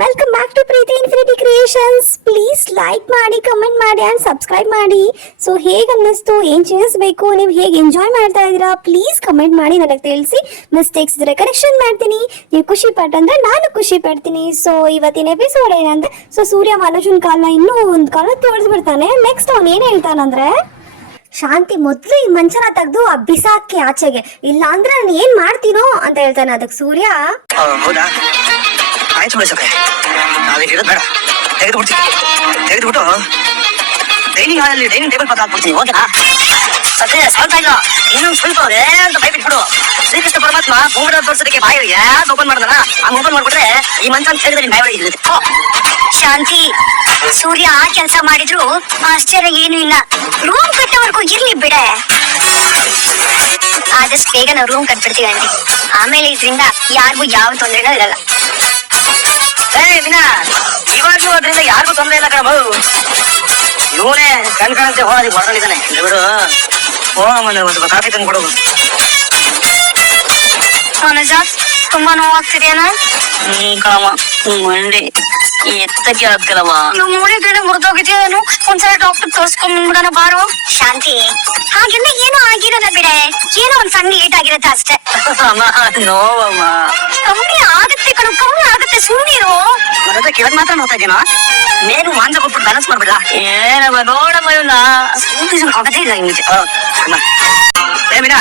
Welcome back to Preethi infinity creations. Please like ಮಾಡಿ, comment ಮಾಡಿ and subscribe ಮಾಡಿ. So ಹೇಗೆ ಅನ್ನಿಸ್ತು, ಏನು ಚೇಂಜಸ್ ಬೇಕು, ನೀವು ಹೇಗೆ ಎಂಜಾಯ್ ಮಾಡ್ತಾ ಇದ್ದೀರಾ, ಪ್ಲೀಸ್ ಕಮೆಂಟ್ ಮಾಡಿ ನನಗೆ ತಿಳಿಸಿ. ಮಿಸ್ಟೇಕ್ಸ್ ಇದ್ರೆ ಕರೆಕ್ಷನ್ ಮಾಡ್ತೀನಿ. ನೀವು ಖುಷಿ ಪಟ್ಟಂದ್ರೆ ನಾನು ಖುಷಿ ಪಡ್ತೀನಿ. ಸೊ ಇವತ್ತಿನ ಎಪಿಸೋಡ್ ಏನಂದ್ರೆ, ಸೊ ಸೂರ್ಯ ಮನೋಜನ್ ಕಾಲನ ಇನ್ನೂ ಒಂದು ಕಾಲ ತೋರಿಸ್ಬಿಡ್ತಾನೆ. ನೆಕ್ಸ್ಟ್ ಅವ್ನು ಏನು ಹೇಳ್ತಾನಂದ್ರೆ, ಶಾಂತಿ ಮೊದಲು ಈ ಮಂಚನ ತೆಗೆದು ಬಿಸಾಕಿ ಆಚೆಗೆ, ಇಲ್ಲ ಅಂದ್ರೆ ನಾನು ಏನ್ ಮಾಡ್ತೀನೋ ಅಂತ ಹೇಳ್ತಾನೆ. ಅದಕ್ಕೆ ಸೂರ್ಯ, ಹೌದಾ ಆಯ್ತು ಬಿಡಿಸೋಕೆ, ನಾವೇನಿರೋದು ಬೇಡ, ತೆಗೆದುಬಿಟ್ಟು ಡೈನಿಂಗ್ ಹಾಲಲ್ಲಿ ಡೈನಿಂಗ್ ಟೇಬಲ್ ಪಕ್ಕ ಹಾಕ್ಬಿಡ್ತೀನಿ. ಓಕೆನಾ? ಸದ್ಯ ಸಾಲ್ತಾ ಇಲ್ಲ, ಇನ್ನೊಂದು ಸ್ವಲ್ಪ ಅಂತ ಭಯಬಿಟ್ಬಿಡು. ಶ್ರೀಕೃಷ್ಣ ಪರಮಾತ್ಮ ಭೂಮಿಡ ತೋರ್ಸೋದಕ್ಕೆ ಬಾಯಿ ಯಾಕೆ ಓಪನ್ ಮಾಡ್ದಾನ, ಹಂಗ ಓಪನ್ ಮಾಡ್ಬಿಟ್ರೆ ಈ ಮಂಚ ಅಂತ ಹೇಳಿದ್ರೆ ಬಾಯಿ ಒಳಗೆ ಶಾಂತಿ, ಸೂರ್ಯ ಆ ಕೆಲಸ ಮಾಡಿದ್ರು ಆಶ್ಚರ್ಯ ಏನು ಇಲ್ಲ. ರೂಮ್ ಕಟ್ಟೋವರೆಗೂ ಇರ್ಲಿ ಬಿಡೆ, ಆದಷ್ಟು ಬೇಗ ನಾವು ರೂಮ್ ಕಟ್ಬಿಡ್ತೀವಿ ಆಂಟಿ. ಆಮೇಲೆ ಇದರಿಂದ ಯಾರಿಗೂ ಯಾವ ತೊಂದರೆನೂ ಇರಲ್ಲ. ಇವಾಗ್ಲೂ ಅದರಿಂದ ಯಾರಿಗೂ ತೊಂದರೆ ಇಲ್ಲ ಕಣಬು. ಇವನೇ ಕಣ್ಕಾಣಂತೆ ಹೋಗಿ ಹೊರಡಿದ್ದಾನೆ. ಬಿಡು, ಹೋಗಮ್ಮ ಸ್ವಲ್ಪ ಕಾಫಿ ತಂದು ಕೊಡೋದು. ಮನೋಜ, ತುಂಬಾ ನೋವಾಗ್ತಿದೆಯಲ್ಲ? ಕಣಮ್ಮ, ಮಂಡಿ ಎತ್ತಕ್ಕೆ ಆಗ್ತಿಲ್ಲಮ್ಮ. ನಾವು ಮೂರೇ ಕಡೆ ಮುರಿದೋಗಿದ್ಯೇನು, ಒಂದ್ಸಲ ಡಾಕ್ಟರ್ ತೋರ್ಸ್ಕೊಂಡ್ಬಿಡೋಣ ಬಾರೋ. ಶಾಂತಿ, ಹಾಗೆಲ್ಲ ಏನೋ ಆಗಿರೋದ ಬಿಡೆ, ಏನೋ ಒಂದ್ ಸಣ್ಣ ಲೇಟ್ ಆಗಿರತ್ತೆ ಅಷ್ಟೇ. ನೋವಮ್ಮ, ಕಮ್ಮಿ ಆಗುತ್ತೆ ಕಣು, ಕಮ್ಮಿ ಆಗುತ್ತೆ, ಸುಮ್ಮನಿರು. ಮತ್ತೆ ಕೇಳಕ್ ಮಾತ್ರ ನೋಡ್ತಾ ಇದ್ದೀನೋ, ಮೇನು ಮಾಂಸ ಕೊಟ್ಬಿಟ್ಟು ಬ್ಯಾಲೆನ್ಸ್ ಮಾಡ್ಬಿಡ. ಏನಮ್ಮ ನೋಡಮ್ಮ, ಇವನ್ನ ಆಗದೇ ಇಲ್ಲ ನಿಜ. ಮೀನಾ,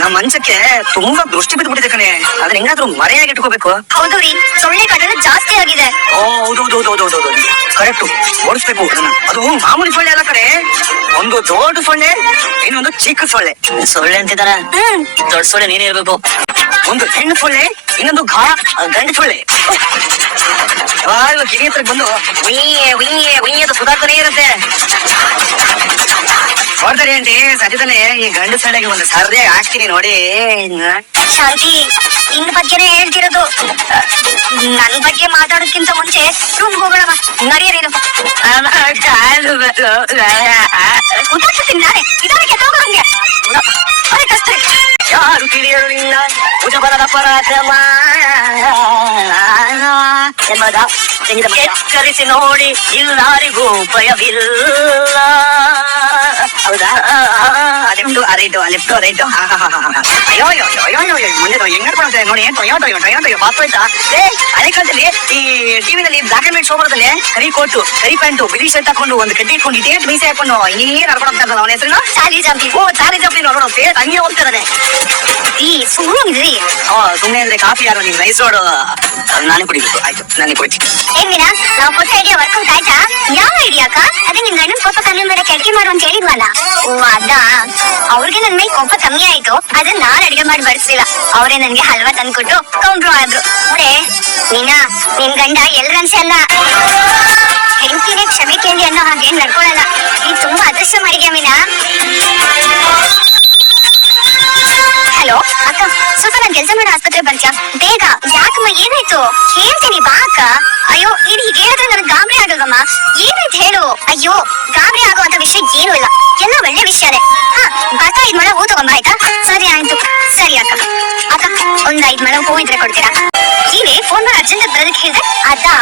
ನಮ್ ಮಂಚಕ್ಕೆ ತುಂಬಾ ದೃಷ್ಟಿ ಬಿದ್ದುಬಿಟ್ಟಿದೆ ಕಣೆ, ಅದ್ರ ಹೆಂಗಾದ್ರೂ ಮರೆಯಾಗಿ ಇಟ್ಕೋಬೇಕು. ಹೌದು ರೀ, ಸೊಳ್ಳೆ ಕಾಟ ಜಾಸ್ತಿ ಆಗಿದೆ. ಹೌದು ಕರೆಕ್ಟ್, ಓಡಿಸ್ಬೇಕು ಅದನ್ನ. ಅದು ಮಾಮೂಲಿ ಸೊಳ್ಳೆ ಅಲ್ಲ ಕಡೆ, ಒಂದು ದೊಡ್ಡ ಸೊಳ್ಳೆ, ಇನ್ನೊಂದು ಚಿಕ್ಕ ಸೊಳ್ಳೆ. ಸೊಳ್ಳೆ ಅಂತಿದಾರ, ದೊಡ್ಡ ಸೊಳ್ಳೆ ನೀನೇ ಇರ್ಬೇಕು. ಒಂದು ಹೆಣ್ಣು ಸೊಳ್ಳೆ, ಇನ್ನೊಂದು ಗಂಡು ಸೊಳ್ಳೆ. ಯಾವಾಗಲೂ ಕಿವಿ ಹತ್ರ ಬಂದು ಉಯ್ಯ ಅಂತ ಸುಧಾರ್ತಾನೆ ಇರುತ್ತೆ. ನೋಡ್ತಾರೆ ಆಂಟಿ, ಸದ್ಯದಲ್ಲೇ ಈ ಗಂಡು ಸೊಳ್ಳೆಗೆ ಒಂದು ಸರ್ರೆ ಹಾಕ್ತೀನಿ ನೋಡಿ. ಶಾಂತಿ, ನಿನ್ ಬಗ್ಗೆನೇ ಹೇಳ್ತಿರೋದು. ನನ್ ಬಗ್ಗೆ ಮಾತಾಡೋದಕ್ಕಿಂತ ಮುಂಚೆ ರೂಮ್ ಹೋಗೋಣ, ನಡಿಯರೇನು ನಾನೇ ಇದಾರೆ ಕೆಟ್ಟೋಗಂಗೆ ಯಾರು ತಿಳಿಯಲಿಲ್ಲ ಭುಜಬಲದ ಪರಾಕ್ರಮ ಎಂಬುದ ಎಚ್ಚರಿಸಿ ನೋಡಿ, ಎಲ್ಲರಿಗೂ ಭಯವಿಲ್ಲ. ಹೌದಾ? Left right, left right. ಅಯ್ಯೋ ಮುಂದೆ ಹೆಂಗ್ ನಡ್ಕೊಳ್ತೇವೆ ನೋಡಿ. ಟೊಯೋ ಬಾಪ್ ಆಯ್ತಾ? ಹಳೆ ಕಾಲದಲ್ಲಿ ಈ ಟಿವಿನಲ್ಲಿ ಬ್ಲಾಕ್ ಅಂಡ್ ವೈಟ್ ಶೋ ಬರೋದಲ್ಲಿ ಕರಿ ಕೋಟು, ಕರಿ ಪ್ಯಾಂಟು, ಬಿಳಿ ಶರ್ಟ್ ಹಾಕೊಂಡು ಒಂದು ಕಡ್ಡಿ ಇಟ್ಕೊಂಡು ಇದೇ ಮೀಸೆ ಹಾಕೊಂಡು ಇನ್ನೇ ನಡ್ಕೊಳ್ತಾ ಇದ್ದಾನೆ. ಅವನ ಹೆಸರು ಚಾರ್ಲಿ ಚಾಪ್ಲಿನ್. ಓ, ಚಾರ್ಲಿ ಚಾಪ್ಲಿನ್ ನೋಡೋಣ, ಹಂಗೆ ಹೋಗ್ತಿದ್ದಾನೆ. ಈ ಸುಮ್ಮನಿದ್ರಿ. ಸುಮ್ಮನೆ ಅಂದ್ರೆ ಕಾಫಿ ಯಾರು ನೀನು ರೈಸ್ ರೋಡ್ ನಾನೇ ಕುಡಿಬೇಕು. ಆಯ್ತು, ನಾನೇ ಕುಡಿತೀನಿ. ಏನ್ ಮೀನಾ, ನಾವು ಕೊಟ್ಟ ಐಡಿಯಾ ವರ್ಕೌಟ್ ಆಯ್ತಾ? ಯಾವ ಐಡಿಯಾ ಅಕ್ಕ? ಅದೇ ನಿಮ್ ಗಂಡನ್ ಕೋಪ ಕಮ್ಮಿ ಮಾಡಕ್ಕೆ ಅಡ್ಗೆ ಮಾಡು ಅಂತ ಹೇಳಿದ್ವಲ್ಲ. ಓ ಅದ, ಅವ್ರಿಗೆ ನನ್ ಮೇಲೆ ಕೋಪ ಕಮ್ಮಿ ಆಯ್ತು, ಆದ್ರೆ ನಾನ್ ಅಡ್ಗೆ ಮಾಡಿ ಬಡಿಸ್ಲಿಲ್ಲ. ಅವರೇ ನನ್ಗೆ ಹಲ್ವಾ ತಂದ್ಕೊಟ್ಟು ಕೌಂಟ್ರು ಆದ್ರು. ನೋಡೇ ಮೀನಾ, ನಿನ್ ಗಂಡ ಎಲ್ರನ್ಸೆ ಅಲ್ಲ, ಹೆಂಡತಿನೇ ಕ್ಷಮೆ ಕೇಳಿ ಅನ್ನೋ ಹಾಗೆ ನಡ್ಕೊಳಲ್ಲ. ನೀನ್ ತುಂಬಾ ಅದೃಷ್ಟ ಮಾಡಿದ್ಯಾ ಮೀನಾ. ಹಲೋ ಅಕ್ಕ, ಸ್ವಲ್ಪ ನಾನ್ ಕೆಲಸ ಮಾಡೋ ಆಸ್ಪತ್ರೆ ಬರ್ತೀಯಾ ಬೇಗ? ಯಾಕಮ್ಮ, ಏನಾಯ್ತು? ಹೇಳ್ತೀನಿ ಬಾ ಅಕ್ಕ. ಅಯ್ಯೋ, ನೀನ್ ಹೀಗೆ ಹೇಳಿದ್ರೆ ನನಗೆ ಗಾಬರಿ ಆಗಲ್ವಮ್ಮ. ಏನಾಯ್ತು ಹೇಳು. ಅಯ್ಯೋ, ಗಾಬರಿ ಆಗುವಂತ ವಿಷಯ ಏನೂ ಇಲ್ಲ, ಎಲ್ಲ ಒಳ್ಳೆ ವಿಷಯನೇ. ಬರ್ತಾ 5 ಮೊಳ ಹೂ ತಗೊಂಬ ಆಯ್ತಾ? ಸರಿ ಆಯ್ತು. ಸರಿ ಅಕ್ಕ. ಅಕ್ಕ, ಒಂದ್ 5 ಮೊಳ ಹೂ ಇದ್ರೆ ಕೊಡ್ತೀರಾ? ನೀವೇ ಫೋನ್ ಮಾಡಿ ಅರ್ಜೆಂಟ್ ಬರೋದಕ್ಕೆ ಹೇಳಿದೆ. ಅದಾ,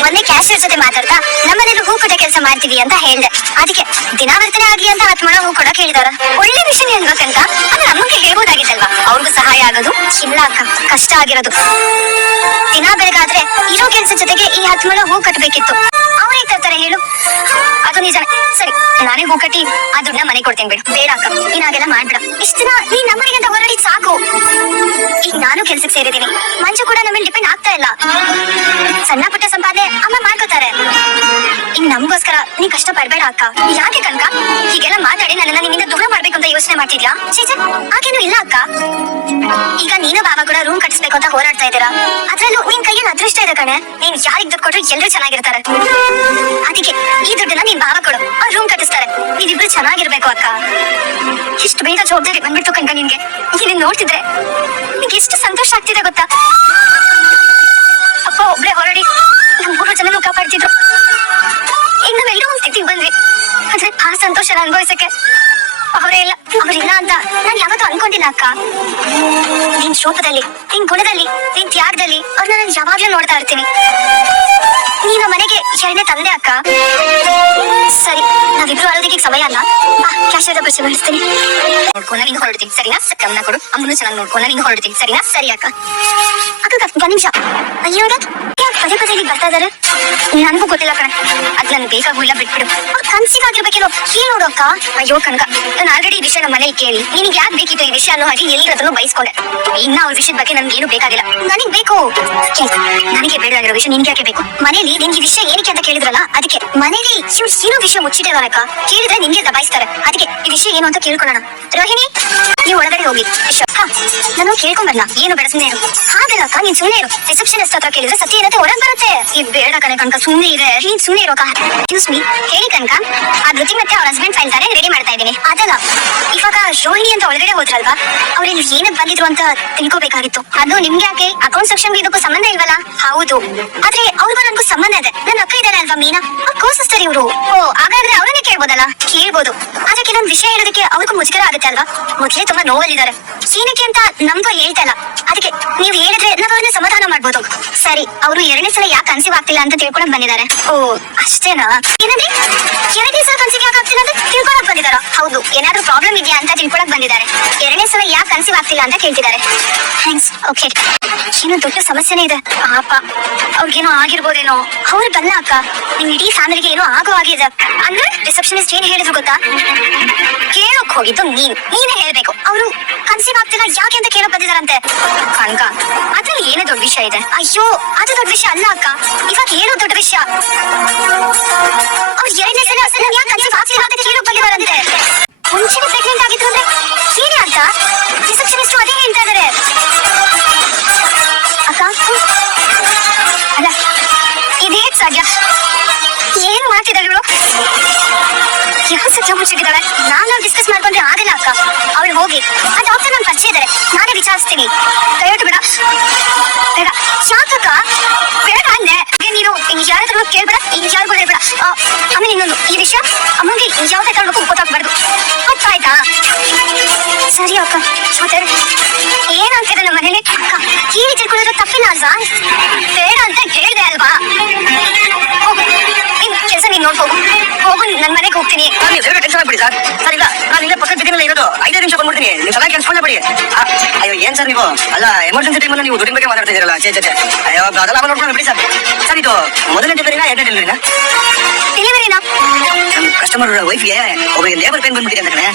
ಮೊನ್ನೆ ಕ್ಯಾಶಿಯರ್ ಜೊತೆ ಮಾತಾಡ್ತಾ ನಮ್ಮನೇಲಿ ಹೂ ಕೊಟ್ಟೆ ಕೆಲಸ ಮಾಡ್ತೀವಿ ಅಂತ ಹೇಳ್ದೆ. ಅದಕ್ಕೆ ದಿನಾವರ್ತನೆ ಆಗ್ಲಿ ಅಂತ 10 ಮೊಳ ಹೂ ಕೊಡಕ್ ಹೇಳಿದಾರ. ಒಳ್ಳೆ ವಿಷಯ ಅನ್ಬೇಕಂತ ಅಂದ್ರೆ ಅಮ್ಮಂಗೆ ಹೇಳ್ಬೋದಾಗಿತ್ತಲ್ವಾ, ಅವ್ರಿಗೂ ಸಹಾಯ ಆಗೋದು. ಇಲ್ಲ ಅಕ್ಕ, ಕಷ್ಟ ಆಗಿರೋದು. ದಿನ ಬೆಳಗಾದ್ರೆ ಇರೋ ಕೆಲ್ಸ ಜೊತೆಗೆ ಈ 10 ಮೊಳ ಹೂ ಕಟ್ಬೇಕಿತ್ತು. ಅವ್ರೇ ತರ್ತಾರೆ ಹೇಳು? ಅದು ನಿಜನೇ. ಸರಿ, ನಾನೇ ಹೂ ಕಟ್ಟಿ ಆ ದುಡ್ಡನ್ನ ಮನೆ ಕೊಡ್ತೀನಿ ಬಿಡು. ಬೇಡ ಅಕ್ಕ, ನೀನ್ ಹಾಗೆಲ್ಲ ಮಾಡ್ಬಿಡ. ಇಷ್ಟ ದಿನ ನೀನ್ ನಮ್ಮನೆಗೆ ಅಂತ ಹೊರಡಿದ್ ಸಾಕು. ಈಗ ನಾನು ಕೆಲ್ಸಕ್ಕೆ ಸೇರಿದ್ದೀನಿ, ಮಂಜು ಕೂಡ ನಮ್ಮಲ್ಲಿ ಡಿಪೆಂಡ್ ಆಗ್ತಾ ಇಲ್ಲ. ಸಣ್ಣ ಪುಟ್ಟ ಸಂಪಾದನೆ ಅಮ್ಮ ಮಾಡ್ಕೋತಾರೆ. ಈಗ ನಮಗೋಸ್ಕರ ನೀ ಕಷ್ಟ ಪಡ್ಬೇಡ ಅಕ್ಕ. ಯಾಕೆ ಕನಕ ಹೀಗೆಲ್ಲ ಮಾತಾಡಿ ನನ್ನನ್ನ ನಿನ್ನಿಂದ ದೂರ ಮಾಡ್ಬೇಕು ಅಂತ ಯೋಚನೆ ಮಾಡ್ತಿದ್ಯಾ? ಚೀಚೆ, ಹಾಗೇನು ಇಲ್ಲ ಅಕ್ಕ. ಈಗ ನೀನು ಬಾಬಾ ಕೂಡ ರೂಮ್ ಕಟ್ಟಿಸ್ಬೇಕು ಅಂತ ಹೋರಾಡ್ತಾ ಇದ್ದೀರಾ. ಅದ್ರಲ್ಲೂ ನಿನ್ ಕೈಯಲ್ಲಿ ಅದೃಷ್ಟ ಇದೆ ಕಣೆ. ನೀನ್ ಯಾರಿಗ್ ದುಡ್ಡು ಕೊಟ್ರು ಎಲ್ಲರೂ ಚೆನ್ನಾಗಿರ್ತಾರೆ. ಅದಕ್ಕೆ ಈ ದುಡ್ಡನ್ನ ನೀನ್ ಬಾಬಾ ಕೊಡು, ಅವ್ರು ರೂಮ್ ಕಟ್ಟಿಸ್ತಾರೆ. ನೀವಿಬ್ರು ಚೆನ್ನಾಗಿರ್ಬೇಕು ಅಕ್ಕ. ಇಷ್ಟು ಬೇಗ ಜವಾಬ್ದಾರಿ ಬಂದ್ಬಿಟ್ಟು ಕನಕ ನಿನ್ಗೆ. ನೀನ್ ನೋಡ್ತಿದ್ರೆ ನಿಂಗೆ ಎಷ್ಟು ಸಂತೋಷ ಆಗ್ತಿದೆ ಗೊತ್ತಾ? ಅಪ್ಪ ಒಬ್ರೇ ಹೊರಡಿ ನಮ್ 3 ಜನನು ಕಾಪಾಡ್ತಿದ್ರು. ಈಗ ನಾವೆಲ್ಲರೂ ಒಂದ್ ಸ್ಥಿತಿಗೆ ಬಂದ್ವಿ. ಆದ್ರೆ ಆ ಸಂತೋಷನ ಅನುಭವಿಸಕ್ಕೆ ಅವರಿಲ್ಲ ಅಂತ ನಾನ್ ಯಾವತ್ತೂ ಅನ್ಕೊಂಡಿಲ್ಲ ಅಕ್ಕ. ನಿನ್ ರೂಪದಲ್ಲಿ, ನಿನ್ ಗುಣದಲ್ಲಿ, ನಿನ್ ತ್ಯಾಗದಲ್ಲಿ ಅವ್ರನ್ನ ನಾನು ಯಾವಾಗ್ಲೂ ನೋಡ್ತಾ ಇರ್ತೀನಿ. ನೀನು ಮನೆಗೆ ಎರಡನೇ ತಂದೆ ಅಕ್ಕ. ಸರಿ, ನಾವಿಬ್ರು ಆರೋಗ್ಯಕ್ಕೆ ಸಮಯ ಅಲ್ಲ. ಬಾ, ಕ್ಯಾಶಿಯರ್ ಬರ್ಸಿ ಮಾಡಿಸ್ತೀನಿ. ನೋಡ್ಕೊಂಡ ನಿಂಗೆ ಹೊರಡ್ತೀನಿ, ಸರಿನಾ? ಗಮನ ಕೊಡು. ಅಮ್ಮನು ಚೆನ್ನಾಗಿ ನೋಡ್ಕೊಂಡ ನಿಂಗೆ ಹೊರಡ್ತೀನಿ, ಸರಿನಾ? ಸರಿ ಅಕ್ಕ. ಅಕ್ಕ ಒಂದ್ ನಿಮಿಷ. ಅಯ್ಯೋ ಯಾಕೆ ಪದೇ ಪದೇ ಇಲ್ಲಿಗೆ ಬರ್ತಾ ಇದಾರೆ? ನನಗೂ ಗೊತ್ತಿಲ್ಲ ಕಣ. ಅದ್ ನನ್ಗೆ ಬೇಕಾಗೂ ಇಲ್ಲ, ಬಿಟ್ಬಿಡು. ಕನ್ಸಿಗಾಗಿರ್ಬೇಕೇನೋ. ಏನ್ ನೋಡು ಅಕ್ಕ. ಅಯ್ಯೋ ಕನಕ, ನಾನು ಆಲ್ರೆಡಿ ಈ ವಿಷಯ ನಮ್ಮ ಮನೇಲಿ ಕೇಳಿ ನಿನಗೆ ಯಾಕೆ ಬೇಕಿತ್ತು ಈ ವಿಷಯ ಅನ್ನೋ ಹಾಗೆ ಎಲ್ಲರದನ್ನು ಬಯಸ್ಕೊಂಡೆ. ಇನ್ನ ಅವ್ರ ವಿಷಯದ ಬಗ್ಗೆ ನನ್ಗೆ ಏನು ಬೇಕಾಗಿಲ್ಲ. ನನಗ್ ಬೇಕು. ನನಗೆ ಬೇಡವಾಗಿರೋ ವಿಷಯ ನಿನ್ಗೆ ಯಾಕೆ ಬೇಕು? ಮನೇಲಿ ನಿನ್ಗೆ ವಿಷಯ ಏನಕ್ಕೆ ಅಂತ ಕೇಳಿದ್ರಲ್ಲ, ಅದಕ್ಕೆ. ಮನೇಲಿ ಏನೋ ವಿಷಯ ಮುಚ್ಚಿಟ್ಟಿದಾರಕ್ಕ. ಕೇಳಿದ್ರೆ ನಿನ್ಗೆ ದಬಾಯಿಸ್ತಾರೆ. ಅದಕ್ಕೆ ಈ ವಿಷಯ ಏನು ಅಂತ ಕೇಳ್ಕೊಳ್ಳೋಣ. ರೋಹಿಣಿ, ನೀವು ಒಳಗಡೆ ಹೋಗಿ. ನಾನು ಕೇಳ್ಕೊಂಬರ್ಲ. ಏನು ಬೇಡ, ಸುಮ್ಮನೆ ಇರು. ಹಾಗಲ್ಲ ಅಕ್ಕ, ನೀನ್ ಸುಮ್ಮನೆ ಇರು. ರಿಸೆಪ್ಷನಿಸ್ಟ್ ಹತ್ರ ಕೇಳಿದ್ರೆ ಸತ್ಯ ಏನಂತೆ ಹೊರಗ್ ಬರುತ್ತೆ. ಇದು ಬೇಡ ಕಣೆ ಕನಕ, ಸುಮ್ಮನೆ ಇದೆ. ನೀನ್ ಸುಮ್ಮನೆ ಇರೋ. ಎಕ್ಸ್ಕ್ಯೂಸ್ ಮೀ, ಹೇಳಿ ಕನಕ. ಆ ಧೃತಿ ಮತ್ತೆ ಅವ್ರ ಹಸ್ಬೆಂಡ್ ಫೈಲ್ ತಾನೇ ರೆಡಿ ಮಾಡ್ತಾ ಇದ್ದೀನಿ. ಅದಲ್ಲ, ಇವಾಗ ರೋಹಿಣಿ ಅಂತ ಒಳಗಡೆ ಹೋದ್ರಲ್ವಾ, ಅವ್ರಿಗೆ ಏನಕ್ಕೆ ಬಂದಿದ್ರು ಅಂತ ತಿಳ್ಕೋಬೇಕಾಗಿತ್ತು. ಅದು ನಿಮ್ಗೆ ಯಾಕೆ? ಅಕೌಂಟ್ ಸೆಕ್ಷನ್ ಇದಕ್ಕೂ ಸಂಬಂಧ ಇಲ್ವಲ್ಲ? ಹೌದು, ಆದ್ರೆ ಅವ್ರಿಗೂ ನನ್ಗೂ ಸಂಬಂಧ ಇದೆ. ನನ್ನ ಅಕ್ಕ ಇದ್ದಾರೆ ಅಲ್ವಾ ಮೀನಾ, ಕೋ ಸಿಸ್ಟರ್ ಇವರು. ಓ, ಹಾಗಾದ್ರೆ ಅವರನ್ನೇ ಕೇಳ್ಬೋದಲ್ಲ? ಕೇಳ್ಬೋದು, ಆದ್ರೆ ಕೆಲವೊಂದು ವಿಷಯ ಹೇಳೋದಕ್ಕೆ ಅವ್ರಿಗೂ ಮುಜುಗರ ಆಗುತ್ತೆ ಅಲ್ವಾ? ಮೊದ್ಲೇ ತುಂಬಾ ನೋವಲ್ಲಿದ್ದಾರೆ. ಏನಕ್ಕೆ ಅಂತ ನಮ್ಗೂ ಹೇಳ್ತಾ ಇಲ್ಲ. ಅದಕ್ಕೆ ನೀವು ಹೇಳಿದ್ರೆ ನಾವು ಅವ್ರನ್ನ ಸಮಾಧಾನ ಮಾಡ್ಬೋದು. ಸರಿ, ಅವರು ಎರಡನೇ ಸಲ ಯಾಕೆ ಕನ್ಸೀವ್ ಆಗ್ತಿಲ್ಲ ಅಂತ ತಿಳ್ಕೊಳಕ್ ಬಂದಿದ್ದಾರೆ. ಓ, ಅಷ್ಟೇನಾ? ಏನಂದ್ರೆ ಎರಡನೇ ಸಲ ಕನ್ಸೀವ್ ಯಾಕೆ ಆಗ್ತಿಲ್ಲ ಅಂತ ತಿಳ್ಕೊಳಕ್ ಬಂದಿದಾರ? ಹೌದು, ಏನಾದ್ರೂ ಪ್ರಾಬ್ಲಮ್ ಇದೆಯಾ ಅಂತ ತಿಳ್ಕೊಳಕ್ ಬಂದಿದ್ದಾರೆ. ಎರಡನೇ ಸಲ ಯಾಕೆ ಕನ್ಸೀವ್ ಆಗ್ತಿಲ್ಲ ಅಂತ ಕೇಳ್ತಿದ್ದಾರೆ. ಥ್ಯಾಂಕ್ಸ್. ಓಕೆ, ಏನೋ ದೊಡ್ಡ ಸಮಸ್ಯೆನೇ ಇದೆ ಪಾಪ. ಅವ್ರಿಗೇನೋ ಆಗಿರ್ಬೋದೇನೋ. ಅವ್ರು ಬಲ್ಲ ಅಕ್ಕ, ನಿಮ್ ಇಡೀ ಫ್ಯಾಮಿಲಿಗೆ ಏನೋ ಆಗೋ ಆಗಿದೆ. ಅಂದ್ರೆ ರಿಸೆಪ್ಷನಿಸ್ಟ್ ಏನ್ ಹೇಳಿದ್ರು ಗೊತ್ತಾ? ಕೇಳೋಕ್ ಹೋಗಿದ್ದು ನೀನೇ ಹೇಳ್ಬೇಕು. ಅವರು ಕನ್ಸೀವ್ ಆಗ್ತಿಲ್ಲ ಯಾಕೆ ಅಂತ ಕೇಳಕ್ ಬಂದಿದಾರಂತೆ. ಕನಕ, ಅದ್ರಲ್ಲಿ ಏನೇ ದೊಡ್ಡ ವಿಷಯ ಇದೆ? ಅಯ್ಯೋ, ಅದು ದೊಡ್ಡ ವಿಷಯ ಅಲ್ಲ ಅಕ್ಕ. ಇವಾಗ ಏನೋ ದೊಡ್ಡ ವಿಷಯ. ಅವ್ರು ಎರಡನೇ ಸಲ ಯಾಕೆ ಕನ್ಸೀವ್ ಆಗ್ತಿಲ್ಲ ಅಂತ ಕೇಳಕ್ ಬಂದಿದಾರಂತೆ. ಮುಂಚೆನೆ ಪ್ರೆಗ್ನೆಂಟ್ ಆಗಿದ್ರು ಅಂದ್ರೆ ಏನೇ ಅಂತ ರಿಸೆಪ್ಷನಿಸ್ಟ್ ಅದೇ ಹೇಳ್ತಾ ಇದಾರೆ ಅಕ್ಕ. ಅಲ್ಲ, ಇದೇ ಸಾಧ್ಯ? ಏನ್ ಮಾಡ್ತಿದ್ದಾಳೆ ಇವಳು? ಯಾವ ಸತ್ಯ ಮುಚ್ಚಿಟ್ಟಿದ್ದಾಳೆ? ನಾನು ಡಿಸ್ಕಸ್ ಮಾಡ್ಕೊಂಡ್ರೆ ಆಗಲ್ಲ ಅಕ್ಕ. ಅವಳು ಹೋಗಿ ಆ ಡಾಕ್ಟರ್ ನನ್ ಪರಿಚಯ ಇದ್ದಾರೆ, ನಾನೇ ವಿಚಾರಿಸ್ತೀನಿ. ದಯವಿಟ್ಟು ಬೇಡ ಬೇಡ. ಯಾಕಕ್ಕ? ಬೇಡ ಅಂದೆ. ನೀನು ಯಾರಾದ್ರೂ ಕೇಳ್ಬೇಡ, ಯಾರಿಗೂ ಹೇಳ್ಬೇಡ. ಆಮೇಲೆ ಇನ್ನೊಂದು, ಈ ವಿಷಯ ಅಮ್ಮಂಗೆ ಯಾವ್ದೇ ಕಾರಣಕ್ಕೂ ಗೊತ್ತಾಗ್ಬಾರ್ದು, ಗೊತ್ತಾಯ್ತಾ? ಸರಿ ಅಕ್ಕ. ಮತ್ತೆ ಏನಾಗ್ತಿದೆ ನಮ್ಮ ಮನೇಲಿ? ಟಿವಿ ತಿಳ್ಕೊಳ್ಳೋದು ತಪ್ಪಿಲ್ಲ ಅಲ್ವಾ? ಬೇಡ ಅಂತ ಹೇಳ್ದೆ ಅಲ್ವಾ? ಹೋಗು, ನಿನ್ ಕೆಲಸ ನೀನ್ ನೋಡ್ಕೋಗು. ಹೋಗು, ನನ್ ಮನೆಗೆ ಹೋಗ್ತೀನಿ. Tension ಆಗ್ಬಿಡಿ sir. ಸರ್ ಇಲ್ಲ, ನಾನು ಇಲ್ಲೇ ಪಕ್ಕದ ಬಿಟ್ಟಿನಲ್ಲಿ ಇರೋದು. 5 ನಿಮಿಷ ಬಂದ್ಬಿಡ್ತೀನಿ. ನೀವು ಚೆನ್ನಾಗಿ ಕೆಲ್ಸ್ಕೊಂಡ ಬಿಡಿ. ಅಯ್ಯೋ, ಏನ್ ಸರ್ ನೀವು? ಅಲ್ಲ, ಎಮರ್ಜೆನ್ಸಿ ಟೈಮಲ್ಲಿ ನೀವು ದುಡ್ಡಿನ ಬಗ್ಗೆ ಮಾತಾಡ್ತಾ ಇದೀರಲ್ಲ. ಚೇ. ಅಯ್ಯೋ, ಅದೆಲ್ಲ ನೋಡ್ಕೊಂಡು ಬಿಡಿ ಸರ್. ಸರ್, ಇದು ಮೊದಲನೇ ಡೆಲಿವರಿನಾ ಎರಡನೇ ಡೆಲಿವರಿನಾ? ಡೆಲಿವರಿನಾ? ನಮ್ಮ ಕಸ್ಟಮರ್ ವೈಫ್ಗೆ ಒಬ್ಬರಿಗೆ ಲೇಬರ್ ಪೇನ್ ಬಂದ್ಬಿಟ್ಟಿದೆ ಅಂತ ಕಣೆ.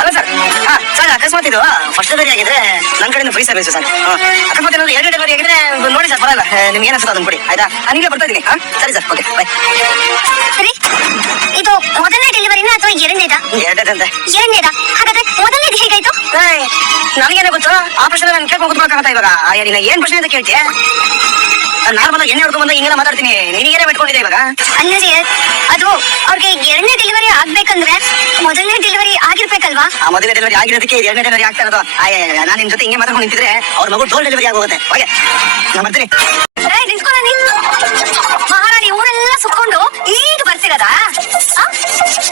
ಅಲ್ಲ ಸರ್, ಸರ್ ಅಕಸ್ಮಾತ್ ಇದು ಫಸ್ಟ್ ಡೆಲಿವರಿ ಆಗಿದ್ರೆ ನನ್ನ ಕಡೆಯಿಂದ ಫ್ರೀ ಸರ್ವಿಸ್ ಸರ್. ಅಕಸ್ಮಾತ್ ಏನಾದ್ರು ಎರಡನೇ ಡೆಲಿವರಿ ಆಗಿದ್ರೆ ನೋಡಿ ಸರ್, ಬರಲ್ಲ. ನಿಮ್ಗೆ ಏನ್ ಅನ್ಸುತ್ತೆ ಅದನ್ನ ಕೊಡಿ, ಆಯ್ತಾ? ನನಗೆ ಬರ್ತಾ ಇದೀನಿ. ಸರಿ ಸರ್, ಓಕೆ ಬೈ. ಸರಿ, ಇದು ಮೊದಲನೇ ಡೆಲಿವರಿನಾ ಅಥವಾ ಎರಡನೇದಾ? ಎರಡನೇದಂತೆ. ಎರಡನೇದಾ? ಹಾಗಾದ್ರೆ ಮೊದಲನೇದು ಹೇಗಾಯ್ತು? ನನಗೇನೆ ಗೊತ್ತು. ಆ ಪ್ರಶ್ನೆ ನಾನು ಕೇಳ್ಕೊಂಡು ಕೂತ್ಕೊಳಕ್ಕಾಗತ್ತಾ ಇವಾಗ? ನೀನು ಏನ್ ಪ್ರಶ್ನೆ ಅಂತ ಕೇಳ್ತೀಯ? ನಾರ್ಮಲ್ ಎಣ್ಣೆ ಹೊಡ್ಕೊಂಡ್ ಬಂದ ಹಿಂಗೆಲ್ಲ ಮಾತಾಡ್ತೀನಿ. ನೀನೇನೇ ಬಿಟ್ಕೊಂಡಿದೆ ಇವಾಗ? ಅಲ್ಲದೆ ಅದು ಅವ್ರಿಗೆ ಎರಡನೇ ಡೆಲಿವರಿ ಆಗ್ಬೇಕಂದ್ರೆ ಮೊದಲನೇ ಡೆಲಿವರಿ ಆಗಿರ್ಬೇಕಲ್ವಾ? ಆ ಮೊದಲನೇ ಡೆಲಿವರಿ ಆಗಿರೋದಕ್ಕೆ ಎರಡನೇ ಡೆಲಿವರಿ ಆಗ್ತಾ ಇರೋದು. ನಾನು ನಿಮ್ ಜೊತೆ ಹಿಂಗೆ ಮಾತಾಡ್ಕೊಂಡು ನಿಂತಿದ್ರೆ ಅವ್ರ ಮಗು ಡೋಲ್ ಡೆಲಿವರಿ ಆಗೋಗುತ್ತೆ. ಓಕೆ, ನಾನು ಬರ್ತೀನಿ. ನಿಂತ್ಕೊಳ್ಳಿ. ಮಹಾರಾಣಿ ಊರೆಲ್ಲ ಸುತ್ಕೊಂಡು ಈಗ ಬರ್ತಿರೋದಾ?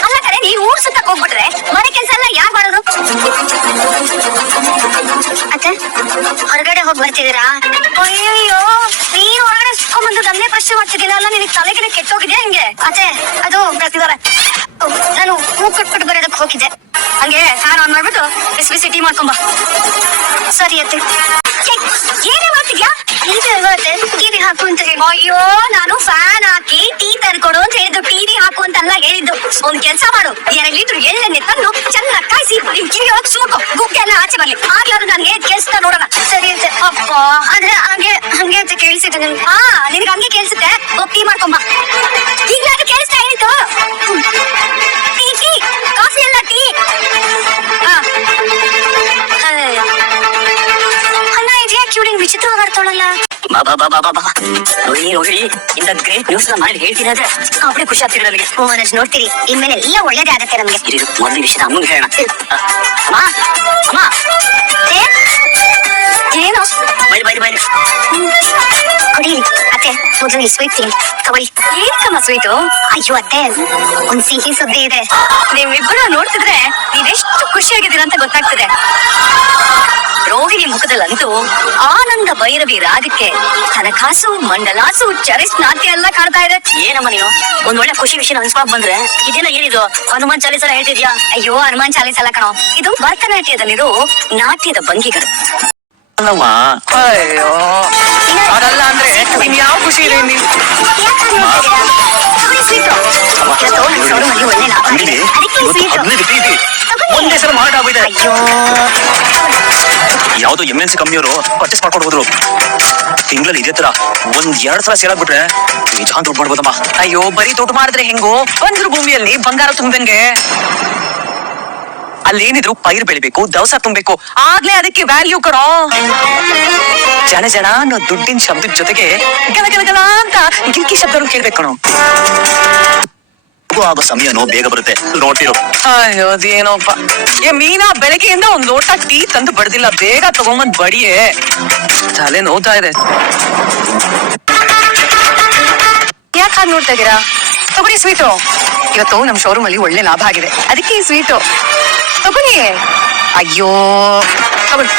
ಅಲ್ಲ ಕರೆ, ನೀವು ಊರ್ ಸುತ್ತಕ್ ಹೋಗ್ಬಿಟ್ರೆ ಮನೆ ಕೆಲಸ ಎಲ್ಲ ಯಾರು ಮಾಡೋದು? ಅತ್ತೆ, ಹೊರಗಡೆ ಹೋಗಿ ಬರ್ತಿದ್ದೀರಾ? ಅಯ್ಯಯ್ಯೋ, ನೀನು ಹೊರಗಡೆ ಸುತ್ಕೊಂಡ್ಬಂದು ನನ್ನೇ ಪ್ರಶ್ನೆ ಮಾಡ್ತಿದ್ದಿಲ್ಲ ಅಲ್ಲ? ನಿನಗೆ ತಲೆಗಿನ ಕೆಟ್ಟೋಗಿದ್ಯಾ ಹಿಂಗೆ? ಅತ್ತೆ, ಅದು ಬರ್ತಿದ್ದಾರೆ. ನಾನು ಹೂ ಕಟ್ಬಿಟ್ಟು ಬರೋದಕ್ಕೆ ಹೋಗಿದ್ದೆ. ಹಂಗೆ ಫ್ಯಾನ್ ಆನ್ ಮಾಡ್ಬಿಟ್ಟು ಬಿಸಿ ಟೀ ಮಾಡ್ಕೊಂಬ. ಸರಿ ಅತ್ತೆ. ಏನೇ ಮಾಡ್ತಿದ್ಯಾ? ಟಿವಿ ಹಾಕು ಅಂತ ಹೇಳಿ. ಅಯ್ಯೋ, ನಾನು ಫ್ಯಾನ್ ಹಾಕಿ ಟೀ ತರ್ಕೊಡು ಅಂತ ಹೇಳಿದ್ದು, ಟಿವಿ ಹಾಕು ಅಂತಲ್ಲ ಹೇಳಿದ್ದು. ಒಂದ್ ಕೆಲ್ಸ ಮಾಡು, 2 ಲೀಟರ್ ಎಣ್ಣೆ ತಂದು ಚೆನ್ನಾಗಿ ಕಾಯಿಸಿ ನಿಮ್ ಕಿವಿ ಒಳಗೆ ಸುಮ್ಕೊ, ಗುಗ್ಗೆಲ್ಲ ಆಚೆ ಬರ್ಲಿ. ಆಗ್ಲಾದ್ರು ನನ್ಗೆ ಕೇಳಿಸ್ತಾ ನೋಡೋಣ. ಸರಿ ಅಂತೆ. ಅಪ್ಪ, ಆದ್ರೆ ಹಂಗೆ ಅಂತ ಕೇಳಿಸಿದೆ ನನ್ಗೆ. ನಿನ್ಗೆ ಹಂಗೆ ಕೇಳಿಸುತ್ತೆ, ಹೋಗಿ ಟೀ ಮಾಡ್ಕೊಂಬ. ಈಗ್ಲಾದ್ರೂ ಕೇಳಿಸ್ತಾ ಹೇಳಿತ್ತು. ಟೀ ಕಾಫಿ ಎಲ್ಲ ಟೀ. ಅಲ್ಲ, ಇದ್ಯಾಕೆ ಇವಳಿಗೆ ವಿಚಿತ್ರವಾಗಿ ಆಡ್ತಾಳಲ್ಲ? ನೋಡಿ, ಇಂಥ ಗ್ರೇಟ್ ನ್ಯೂಸ್ ಮಾಡಿ ಹೇಳ್ತಿರೋದ್ರೆ ಅಪ್ಪಡೆ ಖುಷಿ ಆಗ್ತಿರೋ ನನಗೆ. ಅಷ್ಟು ನೋಡ್ತೀರಿ, ಇನ್ಮೇಲೆ ಎಲ್ಲ ಒಳ್ಳೇದೇ ಆಗತ್ತೆ ನಮ್ಗೆ. ಮೊದಲ ವಿಷಯ ಅಮ್ಮಂಗೆ ಹೇಳೋಣ. ಅಮ್ಮ ಏನು ಬೈ ಕುಡೀರಿ. ಅತ್ತೆ, ಮೊದಲು ಈ ಸ್ವೀಟ್ ತಿನ್ ತಗೊಳ್ಳಿ. ಏನಕ್ಕಮ್ಮ ಸ್ವೀಟು? ಅಯ್ಯೋ ಅತ್ತೆ, ಒಂದ್ ಸಿಹಿ ಸುದ್ದಿ ಇದೆ. ನೀವಿಬ್ಬರು ನೋಡ್ತಿದ್ರೆ ನೀವೆಷ್ಟು ಖುಷಿಯಾಗಿದ್ದೀರಾ ಅಂತ ಗೊತ್ತಾಗ್ತದೆ. ರೋಹಿಣಿ ಮುಖದಲ್ಲಂತೂ ಆನಂದ ಭೈರವಿ ರಾಗಕ್ಕೆ ಹಣಕಾಸು ಮಂಡಲಾಸು ಚರಿಸ್ ನಾಟ್ಯ ಎಲ್ಲ ಕಾಣ್ತಾ ಇದೆ. ಏನಮ್ಮ ನೀನು ಒಂದ್ ಒಳ್ಳೆ ಖುಷಿ ವಿಷಯ ಅನ್ಸ್ಕೊಂಡ್ ಬಂದ್ರೆ ಇದೇನ ಏನಿದು ಹನುಮಾನ್ ಚಾಲೀಸ ಹೇಳ್ತಿದ್ಯಾ? ಅಯ್ಯೋ ಹನುಮಾನ್ ಚಾಲೀಸ್ ಅಲ್ಲ ಕಣೋ, ಇದು ಭರತನಾಟ್ಯದಲ್ಲಿರೋ ನಾಟ್ಯದ ಭಂಗಿಗಳು. ಅಯ್ಯೋ ಅದಲ್ಲ ಅಂದ್ರೆ ಇನ್ ಯಾವ ಖುಷಿ ಇದೆ ನೀವು? ಯಾಕೆ ಹಾಗ್ ನೋಡ್ತಿದ್ದೀರಾ? ತಗೊಳ್ಳಿ ಸ್ವೀಟು. ಇವತ್ತು ನಮ್ ಶೋರೂಮಲ್ಲಿ ಒಳ್ಳೆ ಲಾಭ ಆಗಿದೆ. ಅದಕ್ಕೆ ಈ ಸ್ವೀಟು. ತಗೊಳ್ಳಿ. ಒಂದೇ ಸಲ ಮಾರಾಟ ಆಗಿದೆ. ಅಯ್ಯೋ ಯಾವ್ದೋ MNC ಕಂಪ್ನಿಯವರು ಪರ್ಚೇಸ್ ಮಾಡ್ಕೊಂಡು ಹೋದ್ರು. ತಿಂಗಳಲ್ಲಿ ಇದೇ ತರ 1-2 ಸಲ ಸೇಲ್ ಆಗ್ಬಿಟ್ರೆ ನಿಜಾನ್ ದುಡ್ಡು ಮಾಡ್ಬೋದಮ್ಮ. ಅಯ್ಯೋ ಬರೀ ದುಡ್ಡು ಮಾಡಿದ್ರೆ ಹೆಂಗೋ? ಬಂದ್ರು ಭೂಮಿಯಲ್ಲಿ ಬಂಗಾರ ತುಂಬ್ದಂಗೆ. ಅಲ್ಲೇನಿದ್ರು ಪೈರ್ ಬೆಳಿಬೇಕು, ದವಸ ತುಂಬೇಕು, ಆಗ್ಲೇ ಅದಕ್ಕೆ ವ್ಯಾಲ್ಯೂ ಕಣೋ. ಜನ ಜನ ಅನ್ನೋ ದುಡ್ಡಿನ ಶಬ್ದದ ಜೊತೆಗೆ ಗಲ ಗಲ ಗಲ ಅಂತ ಗಿಲ್ಕಿ ಶಬ್ದ ಕೇಳ್ಬೇಕು ಕಣೋ. ಆಗೋ ಸಮಯನೋ ಬೇಗ ಬರುತ್ತೆ ನೋಡ್ತಿರೋ. ಅಯ್ಯೋ ಅದೇನೋಪ್ಪ. ಮೀನಾ ಬೆಳಗ್ಗೆಯಿಂದ ಒಂದ್ ಲೋಟ ಟೀ ತಂದು ಬಡ್ದಿಲ್ಲ, ಬೇಗ ತಗೊಂಬಂದ್ ಬಡಿಯೇ. ತಲೆ ನೋವ್ತಾ ಇದೆ. ಯಾಕೆ ಹಾಗೆ ನೋಡ್ತಾ ಇದ್ದೀರಾ? ತಗೊಳ್ಳಿ ಸ್ವೀಟು. ಇವತ್ತು ನಮ್ ಶೋರೂಮ್ ಅಲ್ಲಿ ಒಳ್ಳೆ ಲಾಭ ಆಗಿದೆ, ಅದಕ್ಕೆ ಈ ಸ್ವೀಟು ತಗೊಳ್ಳಿ. ಅಯ್ಯೋ ತಗೊಳ್ಳಿ.